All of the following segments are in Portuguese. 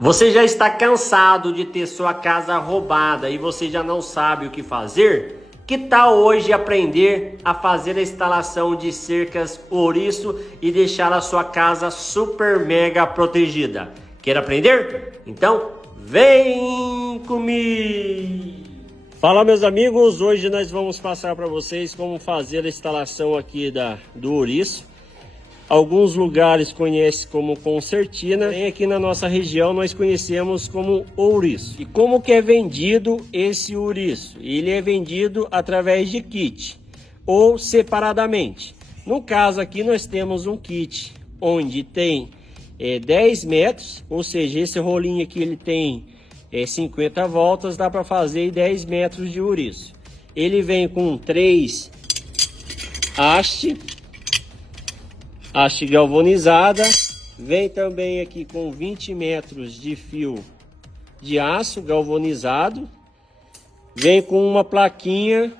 Você já está cansado de ter sua casa roubada e você já não sabe o que fazer? Que tal hoje aprender a fazer a instalação de cercas ouriço e deixar a sua casa super mega protegida? Quer aprender? Então vem comigo! Fala, meus amigos, hoje nós vamos passar para vocês como fazer a instalação aqui do ouriço. Alguns lugares conhecem como concertina, e aqui na nossa região nós conhecemos como ouriço. E como que é vendido esse ouriço? Ele é vendido através de kit ou separadamente. No caso aqui nós temos um kit onde tem 10 metros, ou seja, esse rolinho aqui ele tem 50 voltas, dá para fazer 10 metros de ouriço. Ele vem com 3 hastes galvanizada, vem também aqui com 20 metros de fio de aço galvanizado, vem com uma plaquinha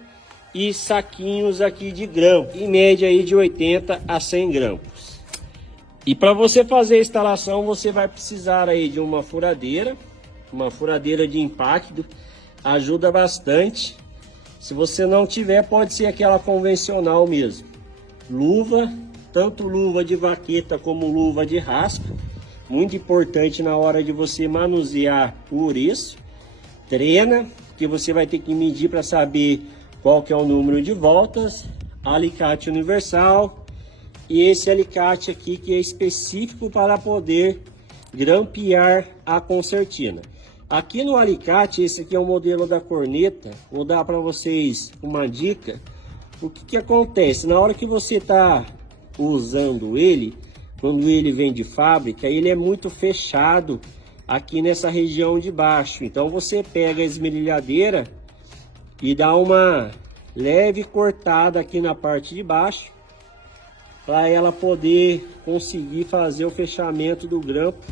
e saquinhos aqui de grampo, em média aí de 80 a 100 grampos. E para você fazer a instalação você vai precisar aí de uma furadeira de impacto, ajuda bastante. Se você não tiver, pode ser aquela convencional mesmo. Luva, tanto luva de vaqueta como luva de raspa, muito importante na hora de você manusear o ouriço. Trena, que você vai ter que medir para saber qual que é o número de voltas. Alicate universal e esse alicate aqui que é específico para poder grampear a concertina. Aqui no alicate, esse aqui é o modelo da corneta. Vou dar para vocês uma dica. O que acontece na hora que você está usando ele, quando ele vem de fábrica, ele é muito fechado aqui nessa região de baixo. Então você pega a esmerilhadeira e dá uma leve cortada aqui na parte de baixo para ela poder conseguir fazer o fechamento do grampo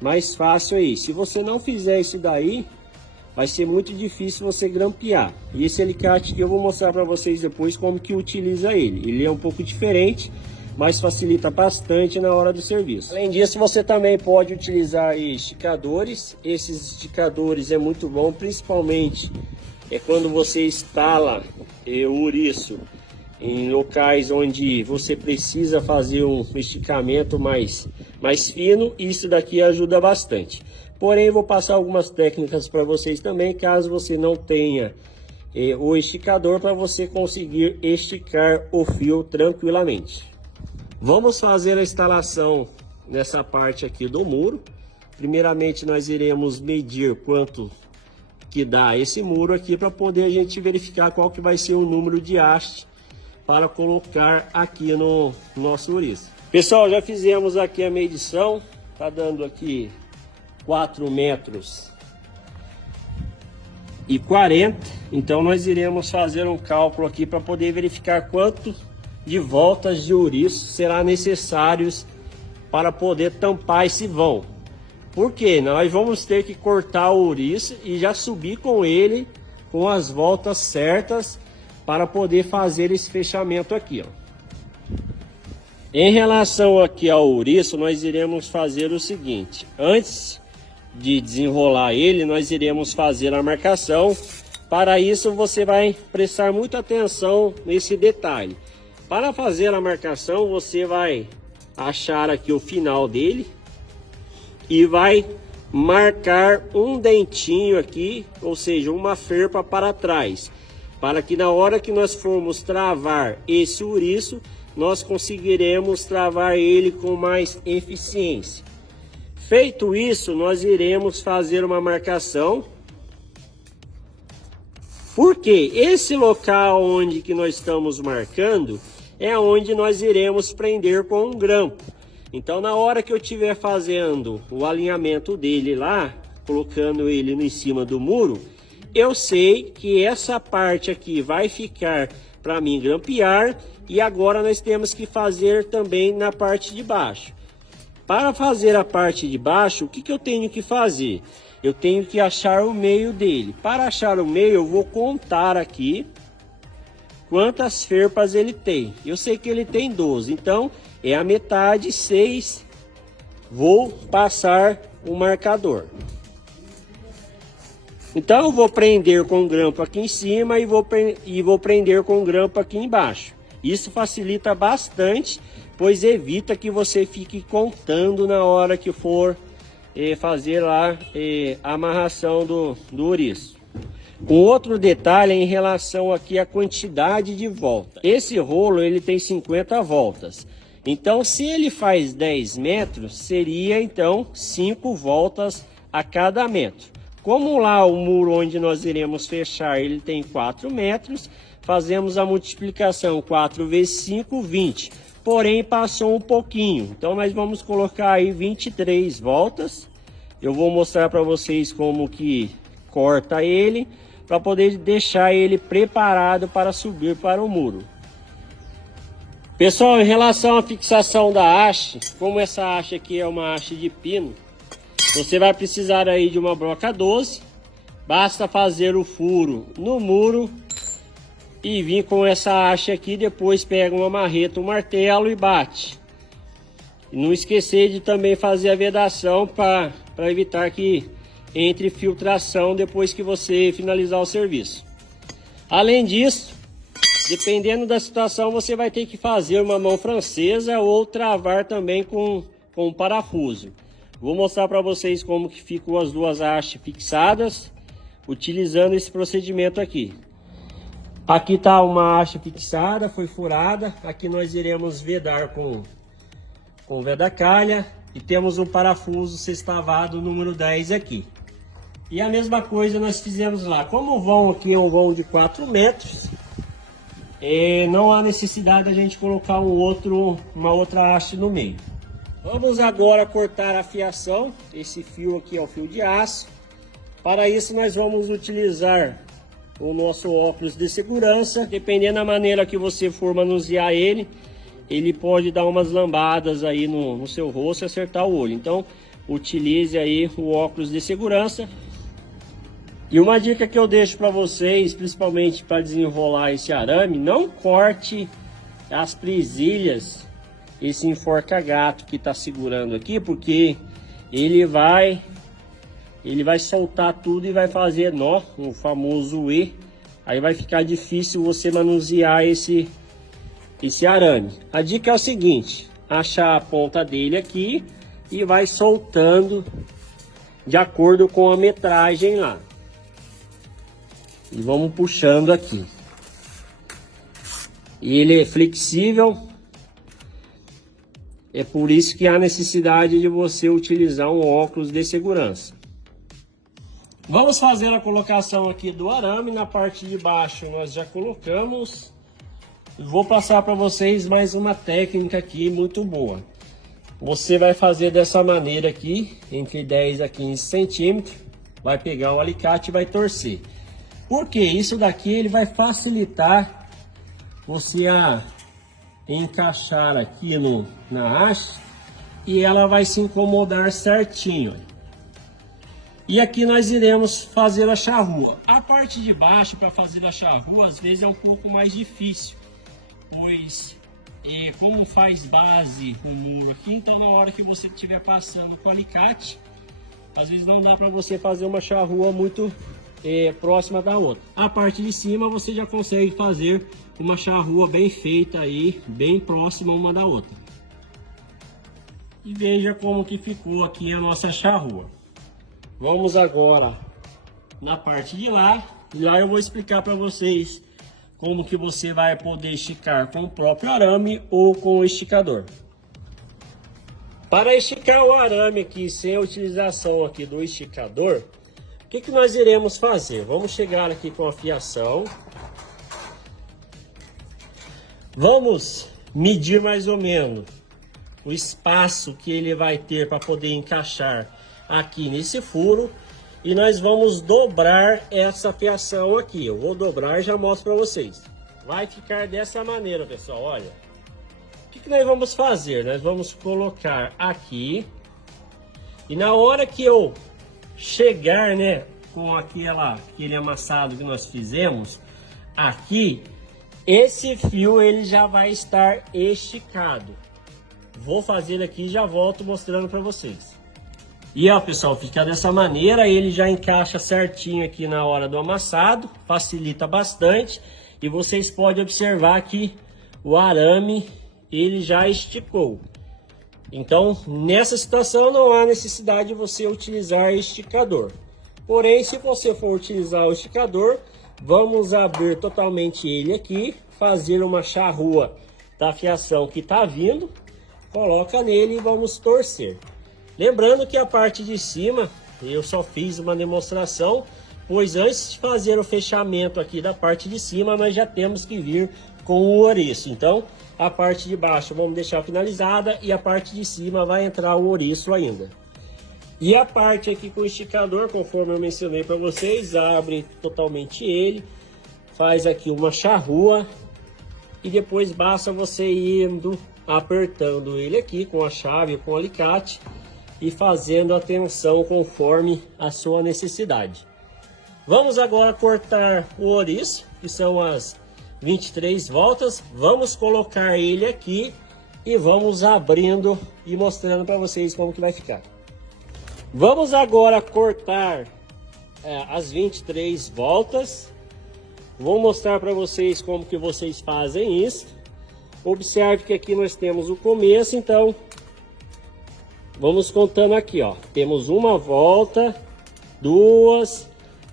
mais fácil aí. Se você não fizer isso daí, vai ser muito difícil você grampear. E esse alicate que eu vou mostrar para vocês depois como que utiliza ele. Ele é um pouco diferente, mas facilita bastante na hora do serviço. Além disso, você também pode utilizar esticadores. Esses esticadores é muito bom, principalmente quando você instala o ouriço em locais onde você precisa fazer um esticamento mais fino. Isso daqui ajuda bastante. Porém, vou passar algumas técnicas para vocês também, caso você não tenha o esticador, para você conseguir esticar o fio tranquilamente. Vamos fazer a instalação nessa parte aqui do muro. Primeiramente, nós iremos medir quanto que dá esse muro aqui, para poder a gente verificar qual que vai ser o número de haste para colocar aqui no nosso ouriço. Pessoal, já fizemos aqui a medição, tá dando aqui 4 metros e 40. Então nós iremos fazer um cálculo aqui para poder verificar quanto de voltas de ouriço será necessários para poder tampar esse vão. Porque nós vamos ter que cortar o ouriço e já subir com ele com as voltas certas para poder fazer esse fechamento aqui, ó. Em relação aqui ao ouriço, nós iremos fazer o seguinte: antes de desenrolar ele, nós iremos fazer a marcação. Para isso você vai prestar muita atenção nesse detalhe. Para fazer a marcação, você vai achar aqui o final dele e vai marcar um dentinho aqui, ou seja, uma ferpa para trás, para que na hora que nós formos travar esse ouriço, nós conseguiremos travar ele com mais eficiência. Feito isso, nós iremos fazer uma marcação, porque esse local onde que nós estamos marcando é onde nós iremos prender com um grampo. Então, na hora que eu estiver fazendo o alinhamento dele lá, colocando ele em cima do muro, eu sei que essa parte aqui vai ficar para mim grampear. E agora nós temos que fazer também na parte de baixo. Para fazer a parte de baixo, o que eu tenho que fazer? Eu tenho que achar o meio dele. Para achar o meio, eu vou contar aqui quantas ferpas ele tem. Eu sei que ele tem 12, então é a metade, 6. Vou passar o marcador. Então eu vou prender com o grampo aqui em cima e vou prender com o grampo aqui embaixo. Isso facilita bastante, pois evita que você fique contando na hora que for fazer lá a amarração do ouriço. Um outro detalhe é em relação aqui à quantidade de volta. Esse rolo ele tem 50 voltas. Então se ele faz 10 metros, seria então 5 voltas a cada metro. Como lá o muro onde nós iremos fechar ele tem 4 metros, fazemos a multiplicação 4 vezes 5, 20. Porém passou um pouquinho, então nós vamos colocar aí 23 voltas. Eu vou mostrar para vocês como que corta ele, para poder deixar ele preparado para subir para o muro. Pessoal, em relação à fixação da haste, como essa haste aqui é uma haste de pino, você vai precisar aí de uma broca 12. Basta fazer o furo no muro e vir com essa haste aqui, depois pega uma marreta, um martelo e bate. E não esquecer de também fazer a vedação para evitar que entre filtração depois que você finalizar o serviço. Além disso, dependendo da situação, você vai ter que fazer uma mão francesa ou travar também com um parafuso. Vou mostrar para vocês como que ficam as duas hastes fixadas, utilizando esse procedimento aqui. Aqui está uma haste fixada, foi furada. Aqui nós iremos vedar com vedacalha e temos um parafuso sextavado número 10 aqui. E a mesma coisa nós fizemos lá. Como o vão aqui é um vão de 4 metros, não há necessidade de a gente colocar uma outra haste no meio. Vamos agora cortar a fiação. Esse fio aqui é o fio de aço. Para isso nós vamos utilizar o nosso óculos de segurança. Dependendo da maneira que você for manusear ele pode dar umas lambadas aí no seu rosto e acertar o olho. Então utilize aí o óculos de segurança. E uma dica que eu deixo para vocês, principalmente para desenrolar esse arame, não corte as presilhas, esse enforca-gato que está segurando aqui, porque ele vai soltar tudo e vai fazer nó, o famoso E. Aí vai ficar difícil você manusear esse arame. A dica é o seguinte: achar a ponta dele aqui e vai soltando de acordo com a metragem lá. E vamos puxando aqui. E ele é flexível. É por isso que há necessidade de você utilizar um óculos de segurança. Vamos fazer a colocação aqui do arame. Na parte de baixo nós já colocamos. Vou passar para vocês mais uma técnica aqui muito boa. Você vai fazer dessa maneira aqui, entre 10 a 15 centímetros. Vai pegar o alicate e vai torcer. Porque isso daqui ele vai facilitar você a encaixar aqui na haste e ela vai se incomodar certinho. E aqui nós iremos fazer a charrua. A parte de baixo para fazer a charrua às vezes é um pouco mais difícil, pois como faz base o muro aqui, então na hora que você estiver passando com o alicate, às vezes não dá para você fazer uma charrua muito próxima da outra. A parte de cima você já consegue fazer uma charrua bem feita aí, bem próxima uma da outra. E veja como que ficou aqui a nossa charrua. Vamos agora na parte de lá. E lá eu vou explicar para vocês como que você vai poder esticar com o próprio arame ou com o esticador. Para esticar o arame aqui sem a utilização aqui do esticador, o que nós iremos fazer? Vamos chegar aqui com a fiação. Vamos medir mais ou menos o espaço que ele vai ter para poder encaixar aqui nesse furo. E nós vamos dobrar essa fiação aqui. Eu vou dobrar e já mostro para vocês. Vai ficar dessa maneira, pessoal, olha. O que nós vamos fazer? Nós vamos colocar aqui. E na hora que eu chegar, né, com aquele amassado que nós fizemos aqui, esse fio ele já vai estar esticado. Vou fazer aqui e já volto mostrando para vocês. E ó, pessoal, fica dessa maneira, ele já encaixa certinho aqui na hora do amassado, facilita bastante. E vocês podem observar que o arame, ele já esticou. Então, nessa situação não há necessidade de você utilizar esticador. Porém, se você for utilizar o esticador, vamos abrir totalmente ele aqui, fazer uma charrua da fiação que está vindo, coloca nele e vamos torcer. Lembrando que a parte de cima, eu só fiz uma demonstração, pois antes de fazer o fechamento aqui da parte de cima, nós já temos que vir com o ouriço. Então, a parte de baixo vamos deixar finalizada e a parte de cima vai entrar o ouriço ainda. E a parte aqui com o esticador, conforme eu mencionei para vocês, abre totalmente ele, faz aqui uma charrua e depois basta você indo apertando ele aqui com a chave, com o alicate e fazendo a tensão conforme a sua necessidade. Vamos agora cortar o ouriço, que são as 23 voltas. Vamos colocar ele aqui e vamos abrindo e mostrando para vocês como que vai ficar. Vamos agora cortar as 23 voltas. Vou mostrar para vocês como que vocês fazem isso. Observe que aqui nós temos o começo, então vamos contando aqui, ó. Temos uma volta, 2,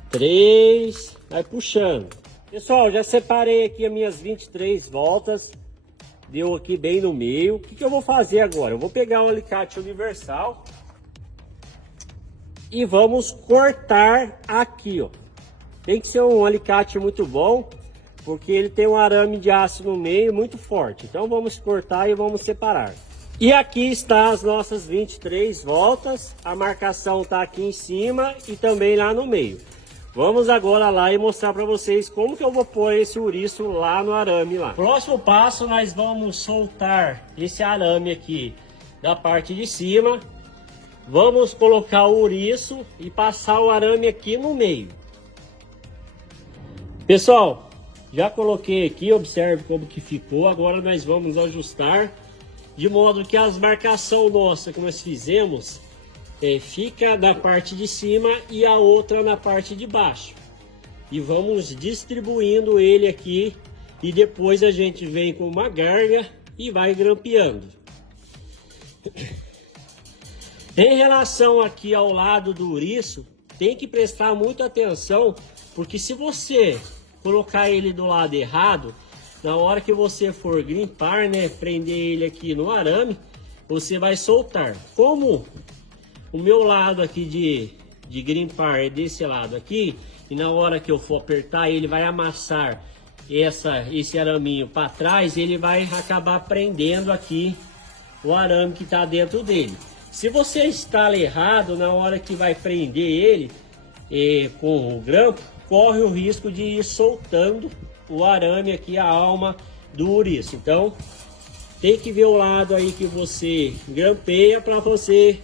3, vai puxando. Pessoal, já separei aqui as minhas 23 voltas. Deu aqui bem no meio. O que eu vou fazer agora? Eu vou pegar o alicate universal e vamos cortar aqui, ó. Tem que ser um alicate muito bom, porque ele tem um arame de aço no meio muito forte. Então vamos cortar e vamos separar. E aqui está as nossas 23 voltas. A marcação está aqui em cima e também lá no meio. Vamos agora lá e mostrar para vocês como que eu vou pôr esse ouriço lá no arame lá. Próximo passo, nós vamos soltar esse arame aqui da parte de cima. Vamos colocar o ouriço e passar o arame aqui no meio. Pessoal, já coloquei aqui, observe como que ficou. Agora nós vamos ajustar de modo que as marcações nossas que nós fizemos fica da parte de cima e a outra na parte de baixo. E vamos distribuindo ele aqui e depois a gente vem com uma garga e vai grampeando. Em relação aqui ao lado do ouriço, tem que prestar muita atenção, porque se você colocar ele do lado errado, na hora que você for grimpar, né, prender ele aqui no arame, você vai soltar. Como o meu lado aqui de grimpar é desse lado aqui, e na hora que eu for apertar, ele vai amassar esse araminho para trás, ele vai acabar prendendo aqui o arame que está dentro dele. Se você instala errado, na hora que vai prender ele com o grampo, corre o risco de ir soltando o arame aqui, a alma do ouriço. Então, tem que ver o lado aí que você grampeia para você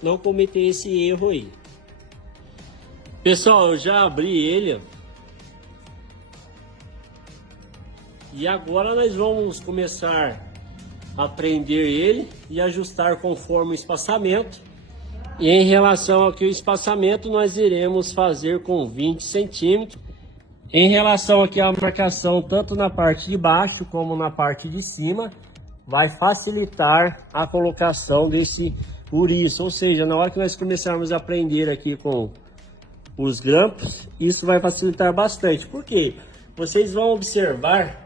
não cometer esse erro aí. Pessoal, eu já abri ele. E agora nós vamos começar a prender ele e ajustar conforme o espaçamento. E em relação aqui ao espaçamento, nós iremos fazer com 20 centímetros. Em relação aqui à marcação, tanto na parte de baixo como na parte de cima, vai facilitar a colocação desse ouriço. Ou seja, na hora que nós começarmos a prender aqui com os grampos, isso vai facilitar bastante. Por quê? Vocês vão observar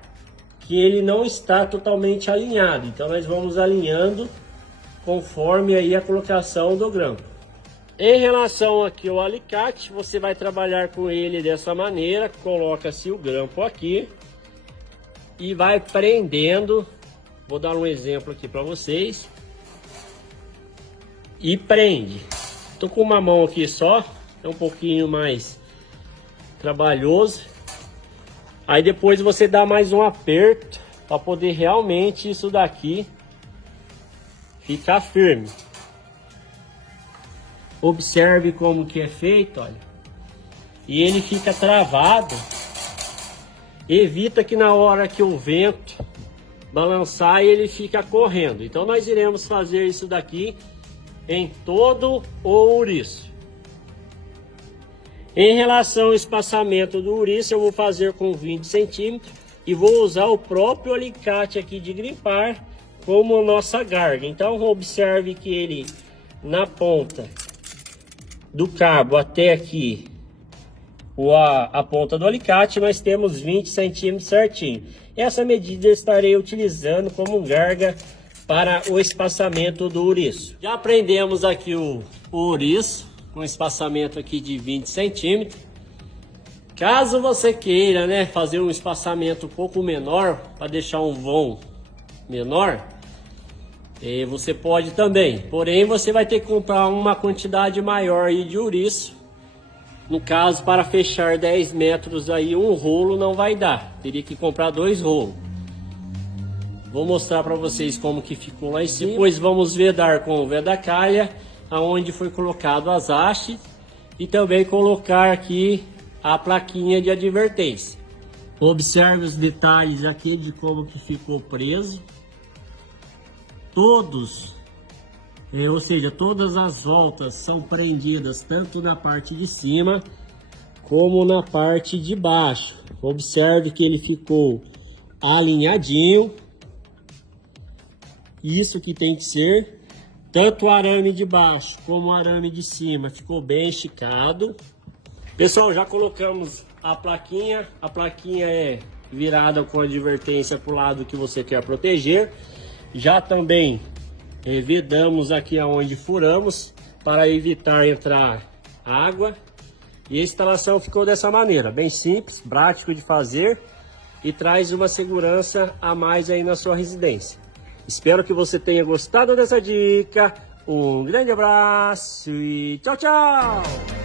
que ele não está totalmente alinhado. Então nós vamos alinhando conforme aí a colocação do grampo. Em relação aqui ao alicate, você vai trabalhar com ele dessa maneira. Coloca-se o grampo aqui e vai prendendo. Vou dar um exemplo aqui para vocês. E prende. Tô com uma mão aqui só, é um pouquinho mais trabalhoso. Aí depois você dá mais um aperto para poder realmente isso daqui ficar firme. Observe como que é feito, olha. E ele fica travado. Evita que na hora que o vento balançar ele fica correndo. Então nós iremos fazer isso daqui em todo o ouriço. Em relação ao espaçamento do ouriço, eu vou fazer com 20 centímetros e vou usar o próprio alicate aqui de grimpar como nossa garga. Então observe que ele na ponta do cabo até aqui, a ponta do alicate, nós temos 20 centímetros certinho. Essa medida eu estarei utilizando como garga para o espaçamento do ouriço. Já prendemos aqui o ouriço com espaçamento aqui de 20 centímetros. Caso você queira, né, fazer um espaçamento um pouco menor, para deixar um vão menor, você pode também. Porém, você vai ter que comprar uma quantidade maior aí de ouriço. No caso, para fechar 10 metros aí, um rolo não vai dar. Teria que comprar 2 rolos. Vou mostrar para vocês como que ficou lá em cima. Depois vamos vedar com o vedacalha, aonde foi colocado as hastes, e também colocar aqui a plaquinha de advertência. Observe os detalhes aqui de como que ficou preso. Todos, ou seja, todas as voltas são prendidas tanto na parte de cima como na parte de baixo. Observe que ele ficou alinhadinho. Isso que tem que ser. Tanto o arame de baixo como o arame de cima ficou bem esticado. Pessoal, já colocamos a plaquinha. A plaquinha é virada com advertência para o lado que você quer proteger. Já também vedamos aqui aonde furamos para evitar entrar água. E a instalação ficou dessa maneira, bem simples, prático de fazer e traz uma segurança a mais aí na sua residência. Espero que você tenha gostado dessa dica. Um grande abraço e tchau, tchau!